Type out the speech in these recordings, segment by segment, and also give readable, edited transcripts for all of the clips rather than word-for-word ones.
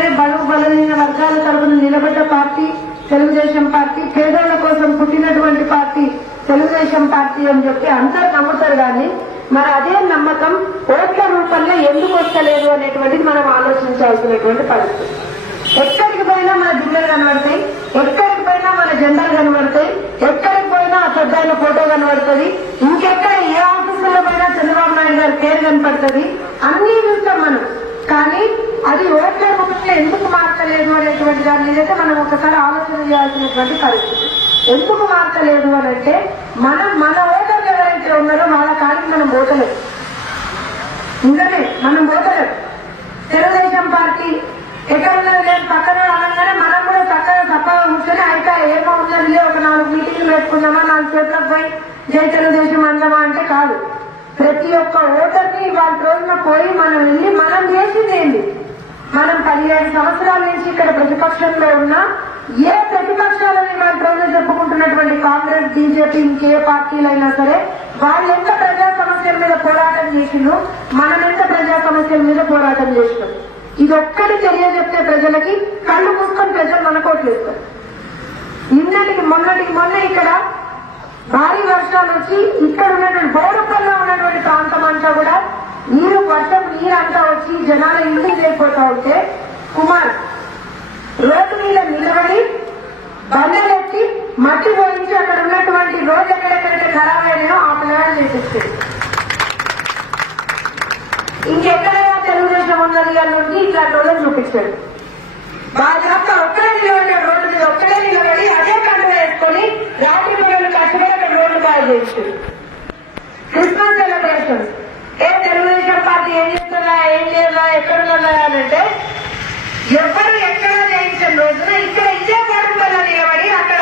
సరే బడుగు బలహీన వర్గాల తరపున నిలబడ్డ పార్టీ తెలుగుదేశం పార్టీ, పేదోళ్ల కోసం పుట్టినటువంటి పార్టీ తెలుగుదేశం పార్టీ అని చెప్పి అందరూ నమ్ముతారు. కానీ మరి అదే నమ్మకం ఓట్ల రూపంలో ఎందుకు వస్తలేదు అనేటువంటిది మనం ఆలోచించాల్సినటువంటి పరిస్థితి. ఎక్కడికి పోయినా మన బిడ్డలు కనబడతాయి, ఎక్కడికి పోయినా మన జెండాలు కనబడతాయి, ఎక్కడికి పోయినా ఆ పెద్ద ఫోటో కనబడుతుంది, ఇంకెక్కడ ఏ ఆఫీసుల్లో పోయినా చంద్రబాబు నాయుడు గారి పేరు కనపడుతుంది, అన్ని చూస్తాం మనం. కానీ అది ఓట్ల రూపంలో ఎందుకు మార్చలేదు అనేటువంటి దాని మీదైతే మనం ఒకసారి ఆలోచన చేయాల్సినటువంటి పరిస్థితి. ఎందుకు మార్చలేదు అని అంటే మన ఓటర్లు ఎవరైతే ఉన్నారో వాళ్ళ కాడికి మనం ఓటలేదు, ఇంకనే మనం ఓటలేదు. తెలుగుదేశం పార్టీ ఎక్కడున్నది లేదు పక్కన అనగానే మనం కూడా చక్కగా తప్పగా కూర్చొని అయితే ఏమో ఉన్నది ఒక 4 మీటింగ్లు పెట్టుకుందామా, 4 చేతులకు పోయి జై తెలుగుదేశం అందామా అంటే కాదు. ప్రతి ఒక్క ఓటర్ని వాళ్ళ రోజున పోయి మనం వెళ్ళి మనం చేసింది ఏంటి, మనం 17 సంవత్సరాల నుంచి ఇక్కడ ప్రతిపక్షంలో ఉన్నా ఏ ప్రతిపక్షాలని వాళ్ళ రోజున చెప్పుకుంటున్నటువంటి కాంగ్రెస్, బీజేపీ, ఇంకే పార్టీలైనా సరే వాళ్ళు ఎంత ప్రజా సమస్యల మీద పోరాటం చేసిండ్రు, మనం ఎంత ప్రజా సమస్యల మీద పోరాటం చేసినాం. ఇదొక్కటి తెలియజెప్తే ప్రజలకి కళ్ళు మూసుకొని ప్రజలు మన కోట్లేస్తారు. మొన్నటికి మొన్న ఇక్కడ భారీ వర్షాలు వచ్చి ఇక్కడ ఉన్నటువంటి బోడుపల్లో ఉన్నటువంటి ప్రాంతం అంతా కూడా వర్షం నీరంతా వచ్చి జనాల ఇంటికి చేరిపోతా ఉంటే కుమార్ రోడ్డు మీద నిలబడి బండలెత్తి మట్టి పోయించి అక్కడ ఉన్నటువంటి రోడ్డు ఎక్కడెక్కడైతే ఖరాబ్ అయినాయో ఆ పిల్లలు చేసేస్తుంది. ఇంకెక్కడైనా తెలుగుదేశం ఉన్నది నుండి ఇట్లాంటి రోజులు చూపించాడు. బాగా ఒక్కడే నిలబడి రోడ్డు మీద ఒక్కడే నిలబడి అదే కంట వేసుకొని రాత్రి పిల్లలు కష్టపడి అక్కడ రోడ్లు బాగా చేస్తుంది. క్రిస్మస్ సెలబ్రేషన్ తెలుగుదేశం పార్టీ ఏం చేస్తుందా, ఏం చేయదా, ఎక్కడున్నదా అంటే ఎవరు ఎక్కడ చేయించిన రోజున ఇక్కడ ఇదే బోడుపల్లో నిలబడి అక్కడ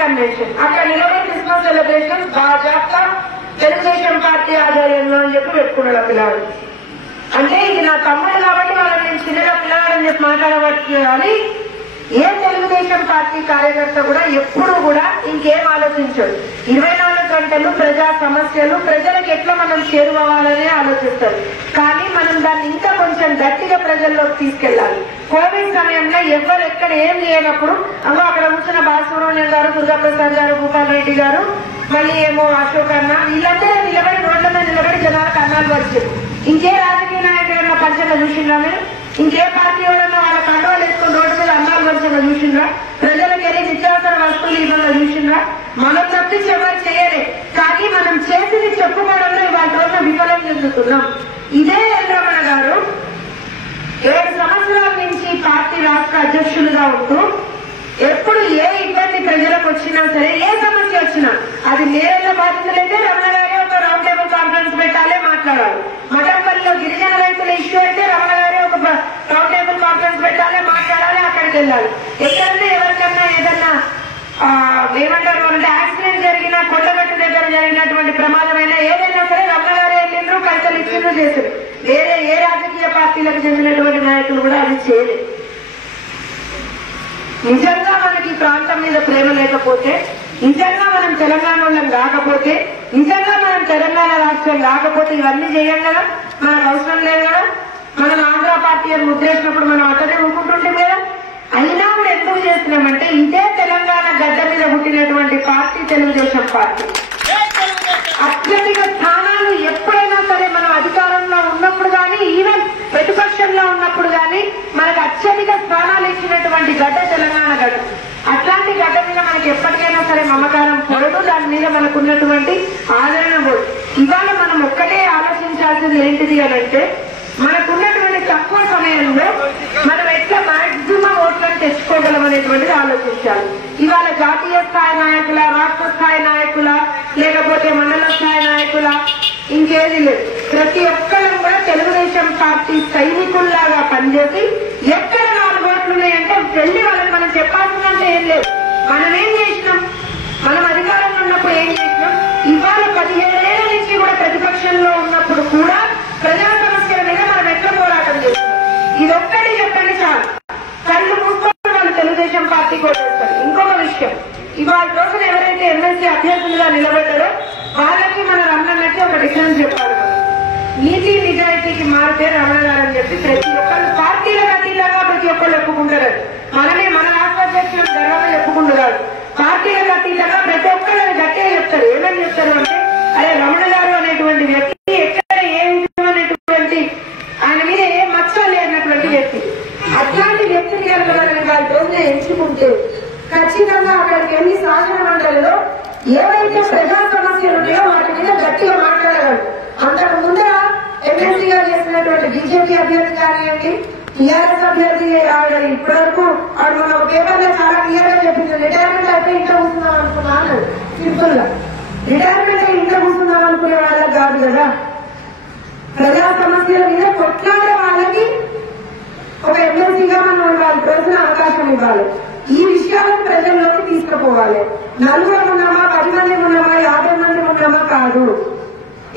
కన్వెన్షన్ అక్కడ నిలబడి క్రిస్మస్ సెలబ్రేషన్ బాగా తెలుగుదేశం పార్టీ ఆధ్వర్యంలో అని చెప్పి పెట్టుకున్నాడు ఆ పిల్లవాడు. అంటే ఇది నా తమ్ముడు కాబట్టి వాళ్ళని నేను చిన్నగా పిల్లవాడని చెప్పి మాట్లాడవచ్చు. కానీ ఏ తెలుగుదేశం పార్టీ కార్యకర్త కూడా ఎప్పుడు కూడా ఇంకేం ఆలోచించాడు. 24 గంటలు ప్రజా సమస్యలు ప్రజలకు ఎట్లా మనం చేరువవ్వాలని ఆలోచిస్తారు. కానీ మనం దాన్ని ఇంకా కొంచెం గట్టిగా ప్రజల్లోకి తీసుకెళ్లాలి. కోవిడ్ సమయంలో ఎవరు ఎక్కడ ఏం చేయనప్పుడు అక్కడ కూర్చున్న బాలసుబ్రహ్మణ్యం గారు, దుర్గాప్రసాద్ గారు, భూపాల్ రెడ్డి గారు, మళ్ళీ ఏమో అశోక్ అన్న వీళ్ళందరూ నిలబడి రోడ్ల మీద నిలబడి జనాలకు అన్నాలు వచ్చారు. ఇంకే రాజకీయ నాయకులన్నా పరిచయంలో చూసిండ్రా మీరు? ఇంకే పార్టీ ఎవరన్నా వాళ్ళ కండవాలు వేసుకుని రోడ్డు మీద అన్నాలు పరిచయంలో చూసిండ్రా? ప్రజలకు వెళ్ళి నిత్యావసర వస్తువులు ఇవ్వాలని చూసిండ్రా? మనం తప్పించి ఎవరు చేయలే. కానీ మనం చేసింది చెప్పుకోవడంలో వాళ్ళ రోజున విఫలం చెందుతున్నాం. ఇదే ఎల్రమణ గారు 7 సంవత్సరాల నుంచి పార్టీ రాష్ట్ర అధ్యక్షులుగా ఉంటూ ఎప్పుడు ఏ ఇబ్బంది ప్రజలకు వచ్చినా సరే, ఏ సమస్య వచ్చినా అది నేరేళ్ల బాధితులైతే రమణ గారే ఒక రౌండ్ టేబుల్ కాన్ఫరెన్స్ పెట్టాలి, మాట్లాడాలి. మఠంపల్లిలో గిరిజన రైతుల ఇష్యూ అయితే రమణ గారే ఒక రౌండ్ టేబుల్ కాన్ఫరెన్స్ పెట్టాలి, మాట్లాడాలి, అక్కడికి వెళ్ళాలి. ఎక్కడన్నా ఎవరికన్నా ఏదన్నా ఏమంటారు అంటే యాక్సిడెంట్ జరిగినా, కొండగట్టు దగ్గర జరిగినటువంటి ప్రమాదమైనా ఏదైనా సరే రమణ గారే వెళ్ళిండ్రు, కవితలు ఇచ్చిండ్రు, చేశారు. వేరే ఏ రాజకీయ పార్టీలకు చెందినటువంటి నాయకులు కూడా అది చేయలేదు. నిజంగా మనకి ప్రాంతం మీద ప్రేమ లేకపోతే, నిజంగా మనం తెలంగాణ వాళ్ళం కాకపోతే, నిజంగా మనం తెలంగాణ రాష్ట్రం కాకపోతే ఇవన్నీ చేయం కదా, మనకు అవసరం లేదు కదా. మనం ఆంధ్ర పార్టీ అని ముద్రేసినప్పుడు మనం అతనే ఊరుకుంటుంటే కదా. అయినా కూడా ఎందుకు చేస్తున్నామంటే ఇదే తెలంగాణ గడ్డ మీద పుట్టినటువంటి పార్టీ తెలుగుదేశం పార్టీ. అత్యధిక స్థానాలు ఎప్పుడైనా సరే మనం అధికారంలో ఉన్నప్పుడు కానీ, ఈవెన్ ప్రతిపక్షంలో ఉన్నప్పుడు కానీ మనకు అత్యధిక స్థానాలు ఇచ్చినటువంటి గడ్డ తెలంగాణ గడ్డ. అట్లాంటి గడ్డ మీద మనకి ఎప్పటికైనా సరే మమకారం పోదు, దాని మీద మనకు ఉన్నటువంటి ఆదరణ పోదు. ఇవాళ మనం ఒక్కటే ఆలోచించాల్సింది ఏంటిది అని అంటే మనకున్నటువంటి తక్కువ సమయంలో మనం ఎట్లా మాక్సిమం ఓట్లను తెచ్చుకోగలం అనేటువంటిది ఆలోచించాలి. ఇవాళ జాతీయ స్థాయి నాయకుల, రాష్ట్ర స్థాయి నాయకుల, లేకపోతే మండల స్థాయి నాయకుల, ఇంకేది లేదు. ప్రతి ఒక్కరు కూడా తెలుగుదేశం పార్టీ సైనికుల్లాగా పనిచేసి ఎక్కడ 4 ఓట్లు ఉన్నాయంటే వెళ్ళి వాళ్ళకి మనం చెప్పాల్సిందంటే ఏం లేదు. మనం ఏం చేసినాం, మనం అధికారంలో ఉన్నప్పుడు ఏం చేసినాం, ఇవాళ 17 ఏళ్ల నుంచి కూడా ప్రతిపక్షంలో ఉన్నప్పుడు కూడా ప్రజా సమస్యల మీద మనం ఎట్లా పోరాటం చేస్తాం. ఇదొక్కటి చెప్పండి చాలు. కళ్ళు మూసుకొని వాళ్ళు తెలుగుదేశం పార్టీ కొట్టేస్తారు. ఇంకొక విషయం, ఇవాళ రోజున ఎవరైతే ఎమ్మెల్సీ అభ్యర్థులుగా నిలబడ్డారో వాళ్ళకి మన రమణకి ఒక డిఫరెన్స్ చెప్పాలి. నీతి నిజాయితీకి మారితే రమణ గారు అని చెప్పి ప్రతి ఒక్కరు పార్టీలకు అతీతంగా ప్రతి ఒక్కరు చెప్పుకుంటారు. మనమే మన రాష్ట్ర అధ్యక్షులు గర్వంగా చెప్పుకుంటున్నారు. పార్టీలకు అతీతంగా ప్రతి ఒక్కరు గట్టిగా చెప్తారు. ఏమని చెప్తారు అంటే అదే రమణ గారు అనేటువంటి వ్యక్తి ఎక్కడ ఏ విధమైనటువంటి ఆయన మీద ఏ మచ్చ లేనటువంటి వ్యక్తి. అట్లాంటి వ్యక్తిని కనుక వాళ్ళ రోజున ఎంచుకుంటే ఖచ్చితంగా అక్కడికి వెళ్ళి శాసన మండలిలో ఏవైతే ప్రజా సమస్యలు ఉన్నాయో వాటి మీద గట్టిగా మాట్లాడగలరు. అంతకు ముందర ఎమ్మెల్సీగా చేసినటువంటి బీజేపీ అభ్యర్థి కానివ్వండి, టీఆర్ఎస్ అభ్యర్థి ఇప్పటి వరకు మన పేపర్ లో చాలా క్లియర్ గా చెప్పింది. రిటైర్మెంట్ అయితే ఇంట్లో కూర్చున్నాం అనుకున్నాను. సింపుల్ గా రిటైర్మెంట్ అయితే ఇంట్లో కూర్చున్నాం అనుకునే వాళ్ళకి కాదు కదా, ప్రజా సమస్యల మీద కొట్లాడే వాళ్ళకి ఒక ఎమ్మెల్సీగా మనం వాళ్ళ రోజున అవకాశం ఇవ్వాలి. ఈ విషయాలను ప్రజల్లోకి తీసుకుపోవాలి. నలుగురు ఉన్నామా, 10 మంది ఉన్నామా, 50 మంది ఉన్నామా కాదు.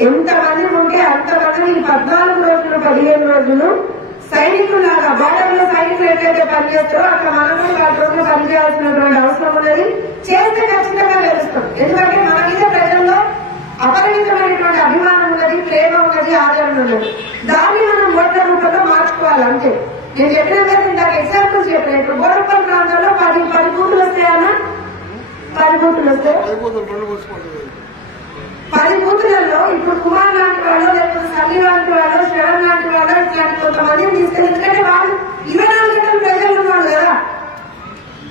ఎంతమంది ఉంటే అంతమంది ఈ 14 రోజులు 15 రోజులు సైనికులాగా బార్డర్ లో సైనికులు ఎట్లయితే పనిచేస్తారో అట్లా మనం కూడా 4 రోజులు పనిచేయాల్సినటువంటి అవసరం ఉన్నది. చేస్తే ఖచ్చితంగా తెలుస్తాం. ఎందుకంటే మన మీద ప్రజల్లో అపరిమితమైనటువంటి అభిమానం ఉన్నది, ప్రేమ ఉన్నది, ఆదరణ ఉన్నది. దాన్ని మనం ఓట్ల రూపంలో మార్చుకోవాలి. అంతే. నేను చెప్పిన కదా ఇందాక ఎగ్జాంపుల్స్ చెప్పిన. ఇప్పుడు బోర్పల్ ప్రాంతంలో 10 బూతులు వస్తాయన్నా, 10 బూతులు వస్తాయి. 10 బూతులలో ఇప్పుడు కుమార్ లాంటి వాళ్ళు, లేకపోతే సల్లి లాంటి వాళ్ళు, శ్రవణ్ లాంటి వాళ్ళు, ఇట్లాంటి కొంతమందిని తీసుకెళ్ళి, ఎందుకంటే వాళ్ళు 24 గంటలు ప్రజలు ఉన్నాడు కదా,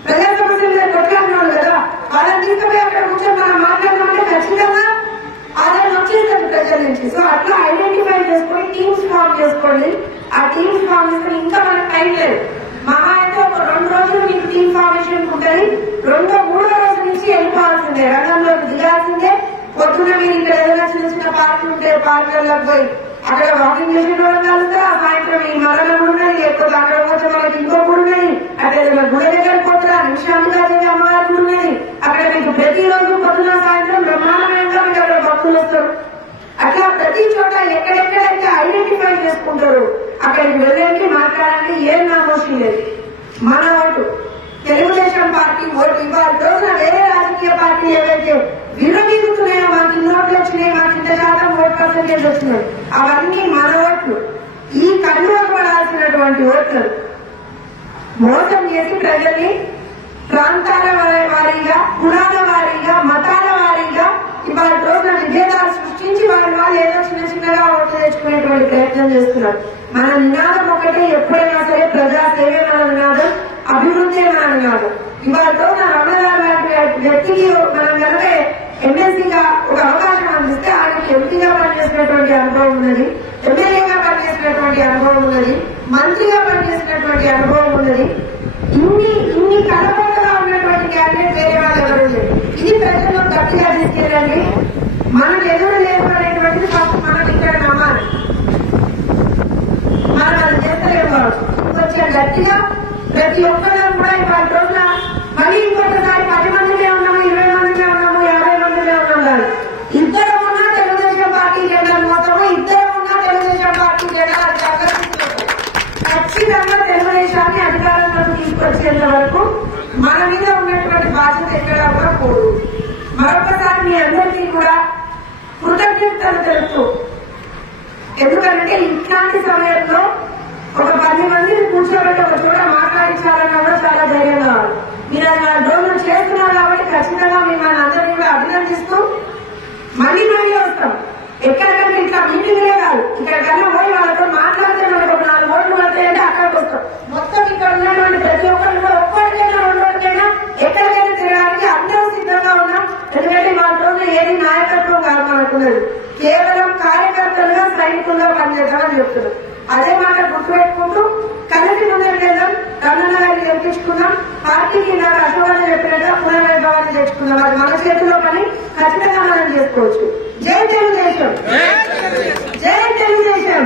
ప్రజా సమస్యలు కొట్లాడినాడు కదా, వాళ్ళని తీసుకుపోయి అక్కడ కూర్చొని మనం మాట్లాడినామంటే ఖచ్చితంగా ఆదాయం వచ్చేస్తుంది ప్రజల నుంచి. సో అట్లా ఐడెంటిఫై చేసుకొని టీమ్స్ ఫామ్ చేసుకోండి. ఆ టీమ్స్ ఫామ్ చేసుకుని ఇంకా మనకు టైం లేదు. మహా అయితే ఒక 2 రోజులు మీకు టీమ్ ఫార్మేషన్ ఉంటుంది. 2వ 3వ రోజు నుంచి వెళ్ళిపోవాల్సిందే, రంగంలోకి దిగాల్సిందే. పొద్దున మీరు ఇక్కడ ఏదైనా చిన్న చిన్న పార్కులు ఉంటే పార్కులకు పోయి అక్కడ వాకింగ్ చేసేటోళ్ళం కలుగుతా. సాయంత్రం ఈ మరణం ఉన్నది, లేకపోతే అక్కడ కొంచెం మనకి ఇంకో గుడి ఉన్నది, అక్కడ ఏదైనా గుడి దగ్గర పోతున్నా నిమిషాలుగా చేసే అమ్మవారి ఉన్నది. అక్కడ మీకు ప్రతిరోజు పొద్దున సాయంత్రం బ్రహ్మాండంగా మీకు అక్కడ భక్తులు వస్తారు. అట్లా ప్రతి చోట ఎక్కడెక్కడైతే ఐడెంటిఫై చేసుకుంటారు అక్కడికి వెళ్ళండి, మాట్లాడండి. ఏం నామోషం లేదు. మన ఓటు తెలుగుదేశం పార్టీ ఓటు ఇవ్వాలి. రోజున వేరే రాజకీయ పార్టీ ఏవైతే విరవీగుతున్నాయో, మాకు ఇన్ని ఓట్లు వచ్చినాయి, మాకు ఇంత శాతం ఓట్ పర్సెంటేజ్ వచ్చినాయి, అవన్నీ మన ఓట్లు. ఈ కన్నుపడాల్సినటువంటి ఓట్లు మోసం చేసి ప్రజల్ని ప్రాంతాల వారీగా, కులాల వారీగా, మతాల వారీగా ఇవాళ రోజున విభేదాలు సృష్టించి వాళ్ళు ఏదో చిన్న చిన్నగా ఓట్లు తెచ్చుకునేటువంటి ప్రయత్నం చేస్తున్నారు. మన నినాదం ఒకటే, ఎప్పుడైనా సరే ప్రజా సేవే మన నినాదం, అభివృద్ధి మన నినాదం. ఇవాళ రోజున రమణ గారు లాంటి వ్యక్తికి మనం కనుక ఎమ్మెల్సీగా ఒక అవకాశం అందిస్తే ఆయనకి ఎంపీగా పనిచేసినటువంటి అనుభవం ఉన్నది, ఎమ్మెల్యేగా పనిచేసినటువంటి అనుభవం ఉన్నది, మంత్రిగా పనిచేసినటువంటి అనుభవం ఉన్నది. ఇన్ని కలపడగా ఉన్నటువంటి క్యాండిడేట్ వేరే వాళ్ళు ఎవరు లేదు. ఇది ప్రజల్లో గట్టిగా తీసుకెళ్ళండి. మనకు ఎదురు లేదు అనేటువంటిది ఫస్ట్ మనం ఇక్కడ నమ్మాలి. మనం అది చేస్తలేము. కొంచెం గట్టిగా ప్రతి ఒక్కరు కూడా ఇవాళ రోజున మళ్ళీ ఇంకొకసారి 10 మందిలో ఉన్నాము, 20 మందిలో ఉన్నాము, 50 మందిలో ఉన్నాం కాదు. ఇద్దరు ఉన్నా తెలుగుదేశం పార్టీ జెండాలు మోస్తాము, ఇద్దరు ఉన్నా తెలుగుదేశం పార్టీ జెండాలు ఖచ్చితంగా తెలుగుదేశాన్ని అధికారంలోకి తీసుకొచ్చేంత వరకు మన మీద ఉన్నటువంటి బాధ్యత ఎక్కడా కూడా పోదు. మరొకసారి మీ అందరికీ కూడా కృతజ్ఞతలు తెలుపుతూ, ఎందుకంటే ఇట్లాంటి సమయంలో ఒక 10 మందిని కూర్చోబెట్టి ఒక చోట మాట్లాడించాలన్నా కూడా చాలా ధైర్యం కావాలి. మీరు అది రోజులు చేస్తున్నారు కాబట్టి ఖచ్చితంగా మిమ్మల్ని అందరినీ కూడా అభినందిస్తూ మళ్ళీ వస్తాం. ఎక్కడికంటే ఇట్లా మీటింగ్లే కాదు, ఇక్కడికన్నా పోయి వాళ్ళతో మాట్లాడితే మనకు ఒక 4 ఓట్లు పడతాయంటే అక్కడికి వస్తాం. మొత్తం ఇక్కడ ఉన్నటువంటి ప్రతి ఒక్కరు కూడా ఒక్కరికైనా 2 రోజులైనా ఎక్కడికైనా తిరగడానికి అందరూ సిద్ధంగా ఉన్నాం. ఎందుకంటే వాళ్ళ రోజు ఏది నాయకత్వం కాదు మనకున్నది, కేవలం కార్యకర్తలుగా సైనికులుగా పనిచేద్దామని చెప్తున్నారు. అదే మాట గుర్తుపెట్టుకుంటూ కలిసి ముందుకు వెళ్దాం. రమణ గారిని గెలిపించుకుందాం. పార్టీకి నాకు అశోకాన్ని చెప్పినట్టుగా పునర్వైభవాన్ని తెచ్చుకుందాం. అది మన చేతిలో పని, ఖచ్చితంగా మనం చేసుకోవచ్చు. జై తెలుగుదేశం, జై తెలుగుదేశం.